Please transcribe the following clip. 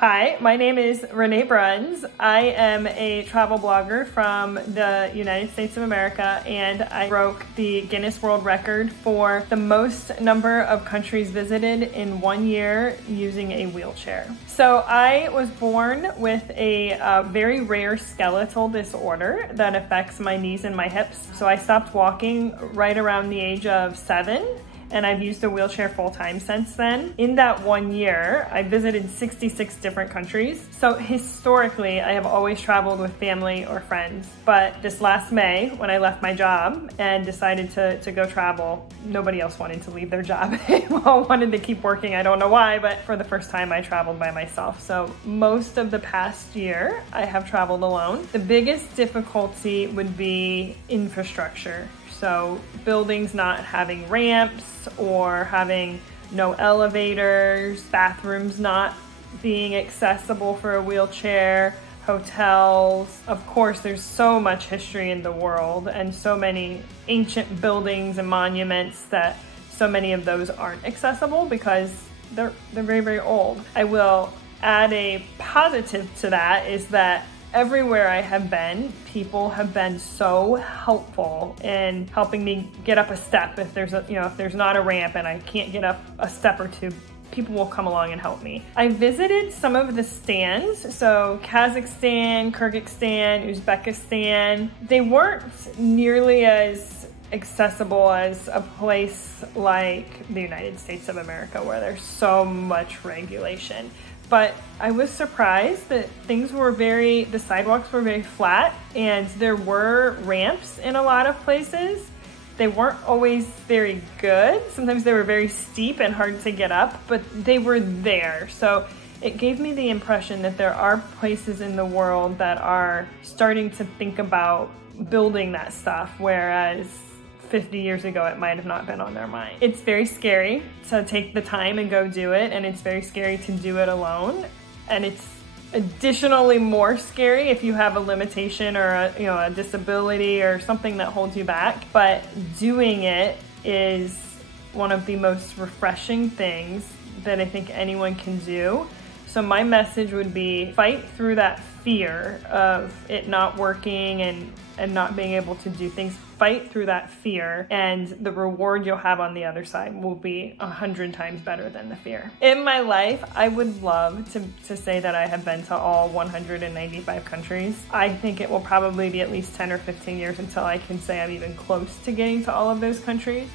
Hi, my name is Renee Bruns. I am a travel blogger from the United States of America, and I broke the Guinness World Record for the most number of countries visited in 1 year using a wheelchair. So I was born with a very rare skeletal disorder that affects my knees and my hips. So I stopped walking right around the age of 7. And I've used a wheelchair full-time since then. In that 1 year, I visited 66 different countries. So historically, I have always traveled with family or friends. But this last May, when I left my job and decided to go travel, nobody else wanted to leave their job. They all wanted to keep working. I don't know why, but for the first time, I traveled by myself. So most of the past year, I have traveled alone. The biggest difficulty would be infrastructure. So buildings not having ramps or having no elevators, bathrooms not being accessible for a wheelchair, hotels. Of course, there's so much history in the world and so many ancient buildings and monuments that so many of those aren't accessible because they're very, very old. I will add a positive to that is that everywhere I have been, people have been so helpful in helping me get up a step. If there's if there's not a ramp and I can't get up a step or two, people will come along and help me. I visited some of the stands, so Kazakhstan, Kyrgyzstan, Uzbekistan. They weren't nearly as accessible as a place like the United States of America where there's so much regulation. But I was surprised that the sidewalks were very flat and there were ramps in a lot of places. They weren't always very good. Sometimes they were very steep and hard to get up, but they were there. So it gave me the impression that there are places in the world that are starting to think about building that stuff, whereas 50 years ago, it might have not been on their mind. It's very scary to take the time and go do it, and it's very scary to do it alone. And it's additionally more scary if you have a limitation or a disability or something that holds you back. But doing it is one of the most refreshing things that I think anyone can do. So my message would be fight through that fear of it not working and not being able to do things. Fight through that fear, and the reward you'll have on the other side will be 100 times better than the fear. In my life, I would love to say that I have been to all 195 countries. I think it will probably be at least 10 or 15 years until I can say I'm even close to getting to all of those countries.